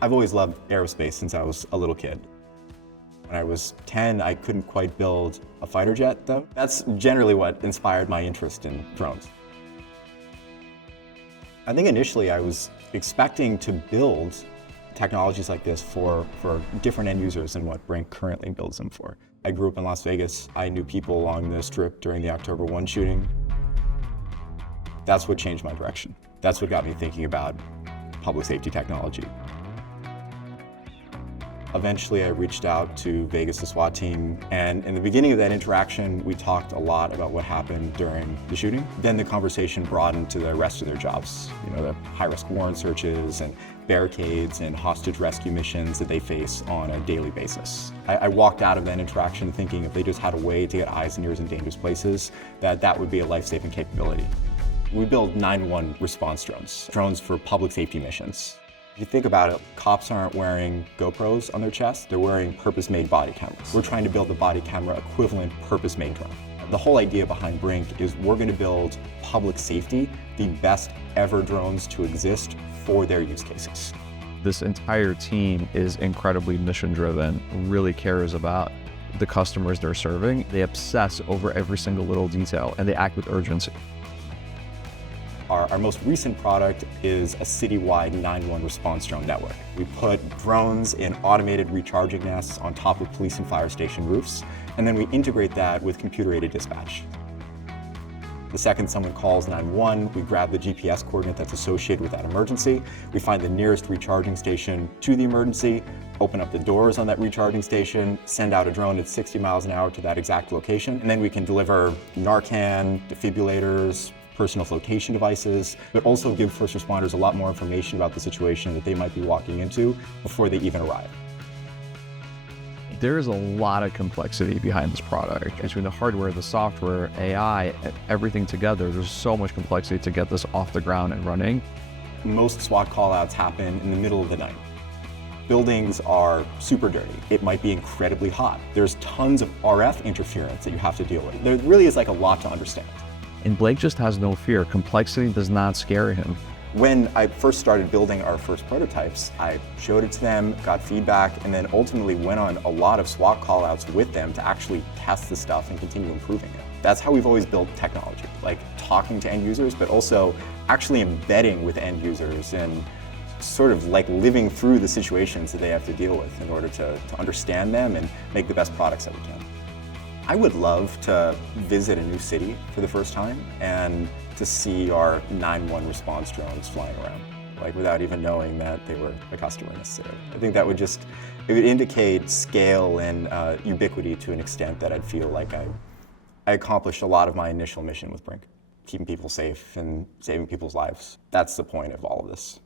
I've always loved aerospace since I was a little kid. When I was 10, I couldn't quite build a fighter jet, though. That's generally what inspired my interest in drones. I think initially I was expecting to build technologies like this for different end users than what BRINC currently builds them for. I grew up in Las Vegas. I knew people along the strip during the October 1 shooting. That's what changed my direction. That's what got me thinking about public safety technology. Eventually, I reached out to Vegas, the SWAT team, and in the beginning of that interaction, we talked a lot about what happened during the shooting. Then the conversation broadened to the rest of their jobs, the high-risk warrant searches and barricades and hostage rescue missions that they face on a daily basis. I walked out of that interaction thinking if they just had a way to get eyes and ears in dangerous places, that would be a life-saving capability. We build 911 response drones for public safety missions. If you think about it, cops aren't wearing GoPros on their chest, they're wearing purpose-made body cameras. We're trying to build the body camera equivalent purpose-made drone. The whole idea behind BRINC is we're going to build public safety, the best ever drones to exist for their use cases. This entire team is incredibly mission-driven, really cares about the customers they're serving. They obsess over every single little detail and they act with urgency. Our most recent product is a citywide 911 response drone network. We put drones in automated recharging nests on top of police and fire station roofs, and then we integrate that with computer-aided dispatch. The second someone calls 911, we grab the GPS coordinate that's associated with that emergency. We find the nearest recharging station to the emergency, open up the doors on that recharging station, send out a drone at 60 miles an hour to that exact location, and then we can deliver Narcan, defibrillators, personal flotation devices, but also give first responders a lot more information about the situation that they might be walking into before they even arrive. There is a lot of complexity behind this product. Between the hardware, the software, AI, everything together, there's so much complexity to get this off the ground and running. Most SWAT callouts happen in the middle of the night. Buildings are super dirty. It might be incredibly hot. There's tons of RF interference that you have to deal with. There really is a lot to understand. And Blake just has no fear. Complexity does not scare him. When I first started building our first prototypes, I showed it to them, got feedback, and then ultimately went on a lot of SWAT callouts with them to actually test the stuff and continue improving it. That's how we've always built technology, talking to end users, but also actually embedding with end users and sort of living through the situations that they have to deal with in order to understand them and make the best products that we can. I would love to visit a new city for the first time and to see our 911 response drones flying around, without even knowing that they were a customer necessarily. I think that would it would indicate scale and ubiquity to an extent that I'd feel like I accomplished a lot of my initial mission with BRINC, keeping people safe and saving people's lives. That's the point of all of this.